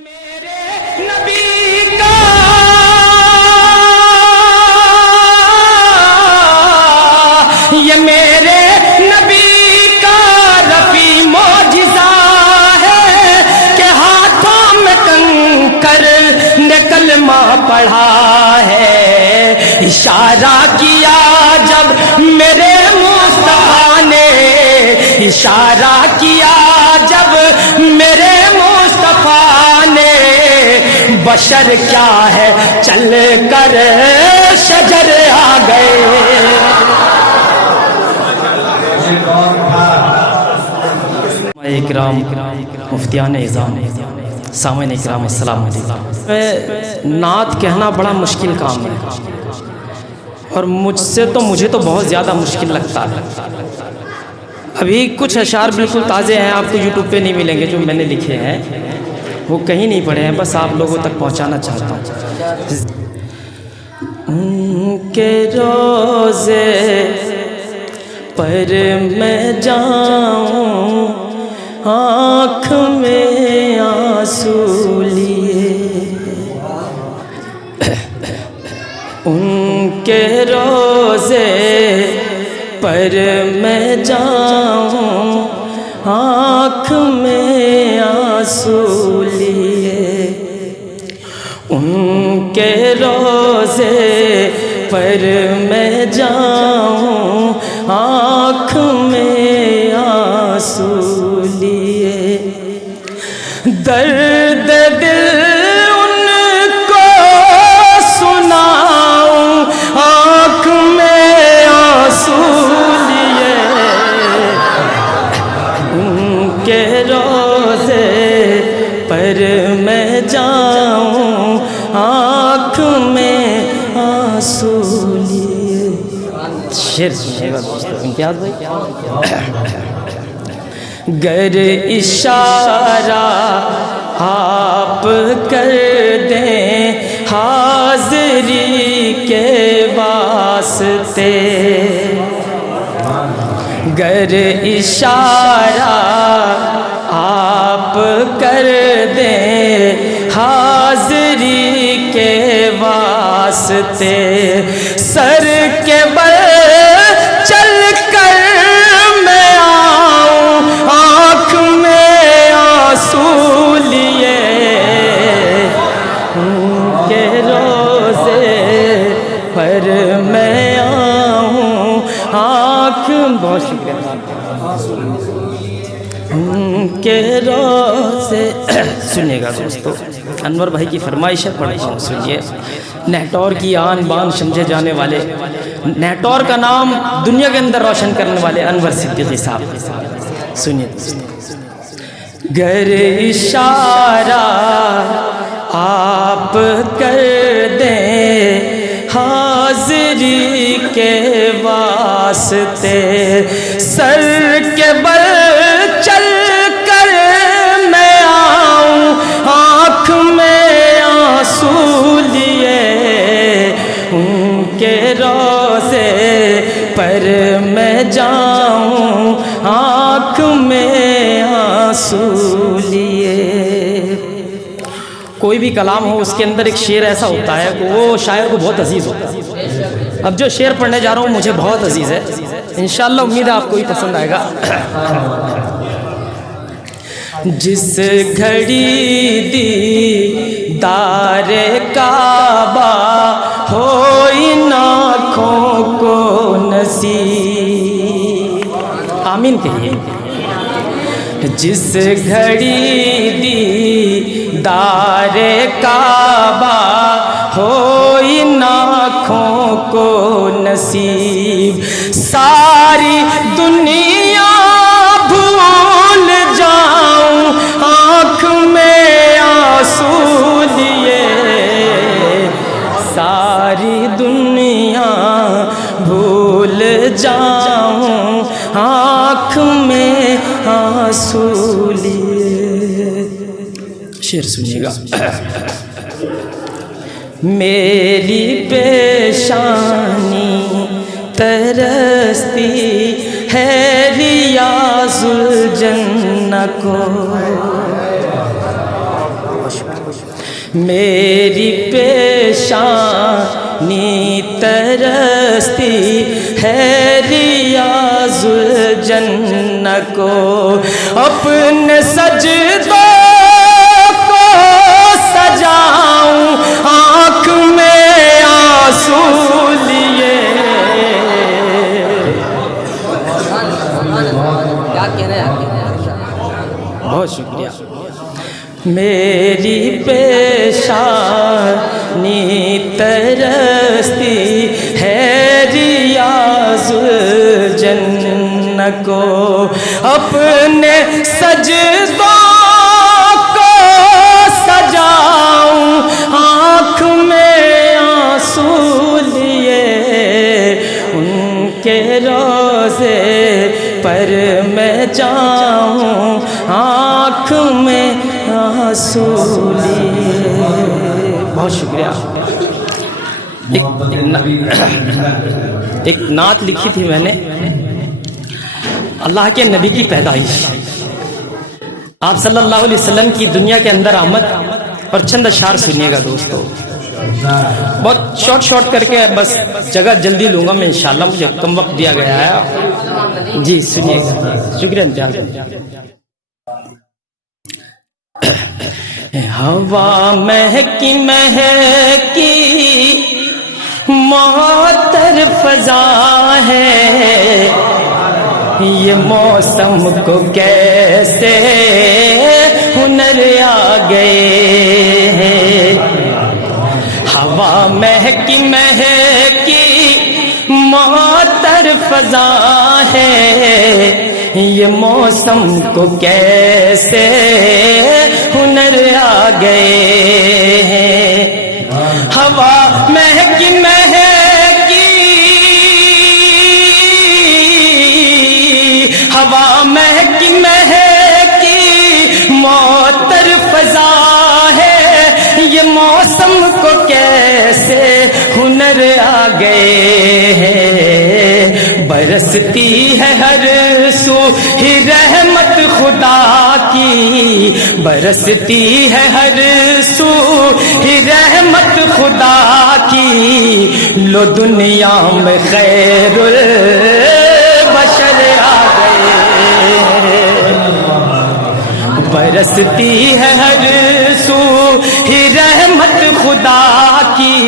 میرے نبی کا یہ میرے نبی کا رفیع معجزہ ہے کہ ہاتھوں میں کنکر نے کلمہ پڑھا ہے. اشارہ کیا جب میرے مصطفیٰ نے، اشارہ کیا جب میرے مصطفیٰ نے، بشر کیا ہے چل کر شجر آ گئے. اکرام مفتیان اعظام، سامعین اکرام، السلام علیکم. نعت کہنا بڑا مشکل کام ہے اور مجھے تو بہت زیادہ مشکل لگتا ہے. ابھی کچھ اشعار بالکل تازے ہیں، آپ کو یوٹیوب پہ نہیں ملیں گے جو میں نے لکھے ہیں، وہ کہیں نہیں پڑھے ہیں، بس آپ لوگوں تک پہنچانا چاہتا ہوں. ان کے روزے پر میں جاؤں آنکھ میں آنسو لیے، ان کے روزے پر میں جاؤں آنکھ میں آنسو لیے، ان کے روزے پر میں جاؤں آنکھ میں آنسو لیے. درد دل ان کو سناؤں آنکھ میں آنسو لیے، ان کے روزے پر میں جاؤں آنکھ میں آنسو لیے. شعر سنیے گا دوستو، امتیاز بھائی. گر اشارہ آپ کر دیں حاضری کے واسطے، گر اشارہ آپ کر دیں حاضری کے واسطے، سر کے بل چل کر میں آؤں آنکھ میں آنسو لیے، ان کے روزے پر میں آؤں آنکھ، بہت شکریہ، ان کے روزے. سنیے گا دوستو، انور بھائی کی فرمائش ہے، پڑھتا ہوں، سنیے. نیٹور کی آن بان سمجھے جانے والے، نیٹور کا نام دنیا کے اندر روشن کرنے والے انور صدیقی صاحب. سنیے دوستو. گر اشارہ آپ کر دیں حاضری کے واسطے، سر کے بل چل کر میں آؤں آنکھ میں آنسو لیے، ان کے روزے پر میں جاؤں آنکھ میں آنسو لیے. کوئی بھی کلام ہو اس کے اندر ایک شعر ایسا ہوتا ہے کہ وہ شاعر کو بہت عزیز ہوتا ہے. اب جو شعر پڑھنے جا رہا ہوں مجھے بہت عزیز ہے، انشاءاللہ امید ہے آپ کو بھی پسند آئے گا. جس گھڑی دیدار کعبہ ہوئی آنکھوں کو نصیب، آمین کہیے. جس گھڑی دیدار کعبہ ہوئی آنکھوں کو نصیب، ساری دنیا بھول جاؤں آنکھ میں آنسو لیے، ساری دنیا بھول جاؤں آنکھ میں آنسو لیے. شعر سنیے گا. میری پیشانی ترستی ہے ریاض الجنہ کو، میری پیشانی ترستی ہے ریاض الجنہ کو، اپنے سجدوں کو سجاؤں آنکھ میں آنسو لیے۔ بہت شکریہ۔ میری پیشانی ترستی ہے ریاض الجنہ کو، اپنے سجدوں کو سجاؤں آنکھ میں آنسو لیے، ان کے روضے پر میں جاؤں آنکھ میں آنسو لیے۔ بہت شکریہ۔ ایک نعت لکھی تھی میں نے، اللہ کے نبی کی پیدائش، آپ صلی اللہ علیہ وسلم کی دنیا کے اندر آمد، اور چند اشعار سنیے گا دوستو، بہت شارٹ کر کے، بس جگہ جلدی لوں گا میں انشاءاللہ، مجھے کم وقت دیا گیا ہے۔ جی سنیے گا، شکریہ امتیاز۔ ہوا مہکی مہکی معطر فضا ہے، یہ موسم کو کیسے ہنر آ گئے ہیں۔ ہوا مہکی مہکی معطر فضا ہے، یہ موسم کو کیسے ہنر آ گئے ہیں۔ ہوا مہکی مہکی، ہوا مہکی مہکی معطر فضا ہے، یہ موسم کو کیسے ہنر آ گئے ہیں۔ برستی ہے ہر سو ہی رحمت خدا کی، برستی ہے ہر سو ہی رحمت خدا کی، لو دنیا میں خیر البشر آ گئے۔ برستی ہے ہر سو ہی رحمت خدا کی،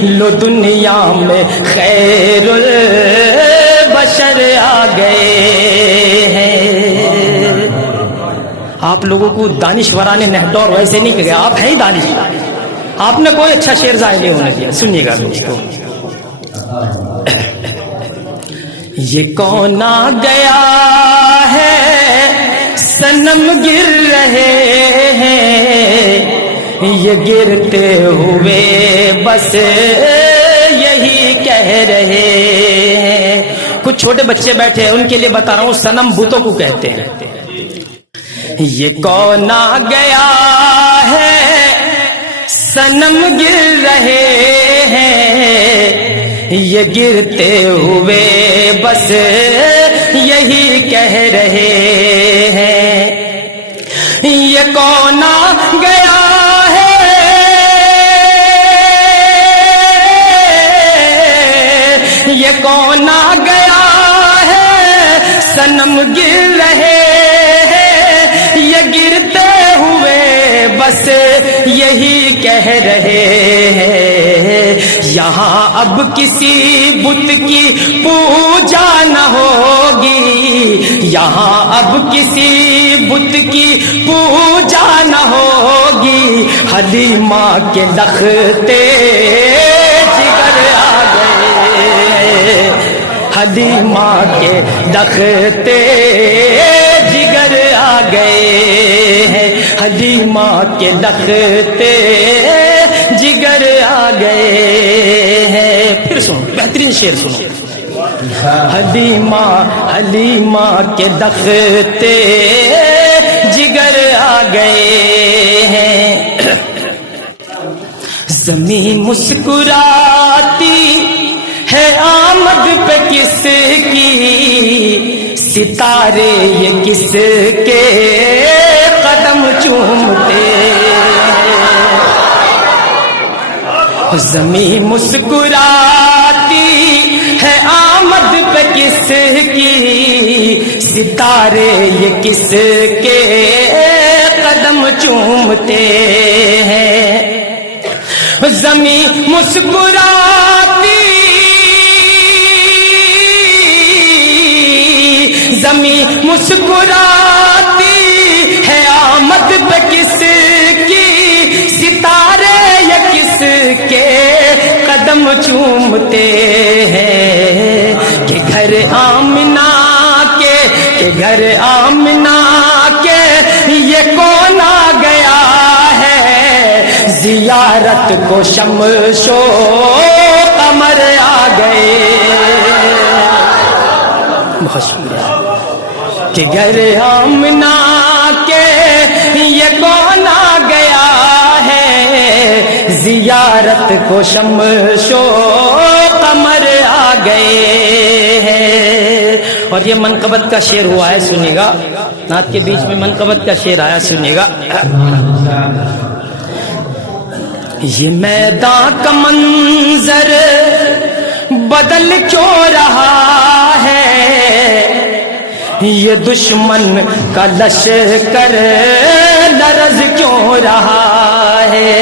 لو دنیا میں خیر البشر آ گئے ہیں۔ آپ لوگوں کو دانشوران نہڈور ویسے نہیں کہا، آپ ہیں ہی دانش، آپ نے کوئی اچھا شعر ظاہر نہیں ہونے دیا۔ سنیے گا دوستو، یہ کون آ گیا ہے صنم گر رہے ہیں، یہ گرتے ہوئے بس یہی کہہ رہے ہیں۔ کچھ چھوٹے بچے بیٹھے ہیں، ان کے لیے بتا رہا ہوں، صنم بتوں کو کہتے ہیں۔ یہ کون آ گیا ہے صنم گر رہے ہیں، یہ گرتے ہوئے بس یہی کہہ رہے ہیں۔ یہ کون آ گیا ہے، یہ کون آ گیا ہے صنم گر رہے ہیں، یہ گرتے ہوئے بس یہی کہہ رہے ہیں۔ یہاں اب کسی بت کی پوجا نہ ہوگی، یہاں اب کسی بت کی پوجا نہ ہوگی، حلیمہ کے لختے جگر آ گئے، حلیمہ کے لختے جگر آ گئے ہیں، حلیمہ کے لختے جگر آ گئے ہیں۔ پھر سنو، بہترین شعر سنو، حلیمہ کے لختے جگر آ گئے ہیں۔ زمین مسکراتی ہے آمد پہ کس کی، ستارے یہ کس کے قدم چومتے زمین مسکراتی ہے آمد پہ کس کی، ستارے یہ کس کے قدم چومتے ہیں. زمین مسکراتی، زمین مسکراتی ہے آمد پہ کس کی، ستارے یہ کس کے قدم چومتے ہیں. کہ گھر آمنہ کے، کہ گھر آمنہ کے یہ کون آ گیا ہے، زیارت کو شمس و قمر آ گئے. بہت شکریہ. کہ گھر آمنہ کے یہ کون آ گیا ہے، زیارت کو شمس و قمر آ گئے ہیں. اور یہ منقبت کا شعر ہوا ہے، سنیے گا. نعت کے بیچ میں منقبت کا شعر آیا، سنیے گا. یہ میدان کا منظر بدل کیوں رہا ہے، یہ دشمن کا لشکر لرز کیوں رہا ہے.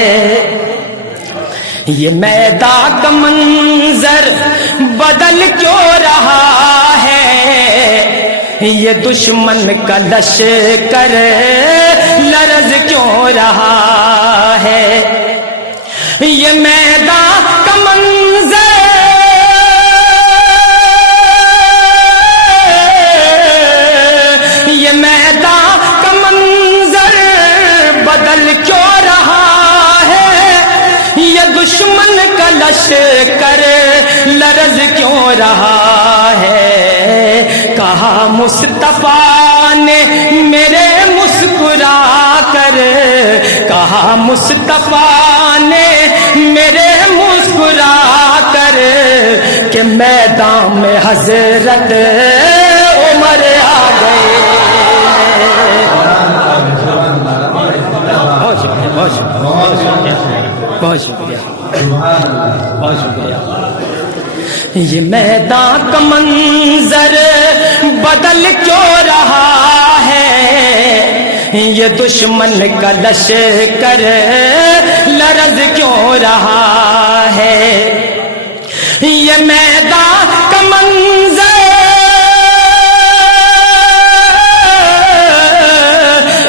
یہ میدان کا منظر بدل کیوں رہا ہے، یہ دشمن کا لشکر لرز کیوں رہا ہے. یہ میدان کا منظر، یہ میدان کا منظر بدل کیوں رہا ہے، یہ دشمن کا لشکر لرز کیوں رہا ہے. کہا مصطفیٰ نے میرے مسکرا کر، کہا مصطفیٰ نے میرے مسکرا کر کہ میدان میں حضرت عمر آ گئے. بہت شکریہ، بہت شکریہ، بہت شکریہ، بہت شکریہ. یہ میدان کا منظر بدل کیوں رہا ہے، یہ دشمن کا لشکر لرز کیوں رہا ہے. یہ میدان کا منظر،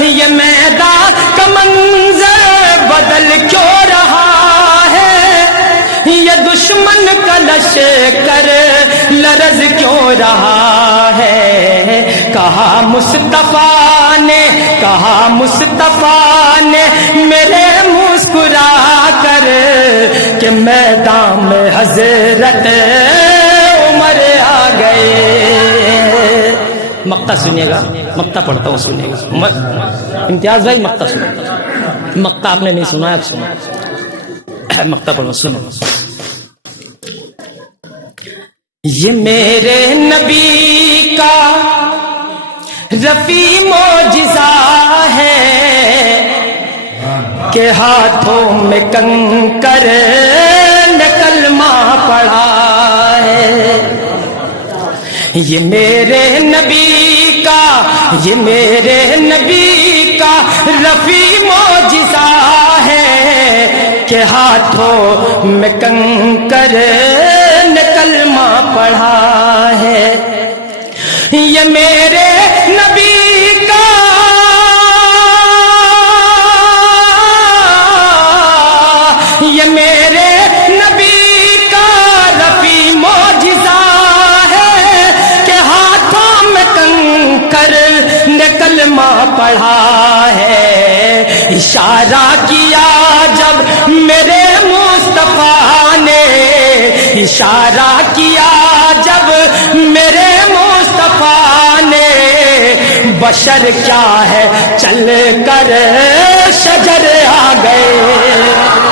یہ میدان کا منظر بدل کیوں رہا ہے، یہ دشمن کا لشکر لرز کیوں رہا ہے. کہا مصطفیٰ نے، کہا مصطفیٰ نے میرے مسکرا کر کہ میدان میں حضرت عمر آ گئے. مقطع سنیے گا، مقطع پڑھتا ہوں، سنیے گا. امتیاز بھائی مقطع سنو. مقطع آپ نے نہیں سنا ہے، اب سنو. مقطع پڑھو، سنو. یہ میرے نبی کا رفیع معجزہ ہے کہ ہاتھوں میں کنکر نے کلمہ پڑھا ہے. یہ میرے نبی کا، یہ میرے نبی کا رفیع معجزہ ہے کہ ہاتھوں میں کنکر نے کلمہ پڑھا ہے. یہ میرے نبی کا، یہ میرے نبی کا رفیع معجزہ ہے کہ ہاتھوں میں کنکر نے کلمہ پڑھا ہے. اشارہ کیا جب میرے مصطفیٰ نے، اشارہ کیا جب میرے مصطفیٰ نے، بشر کیا ہے چل کر شجر آ گئے.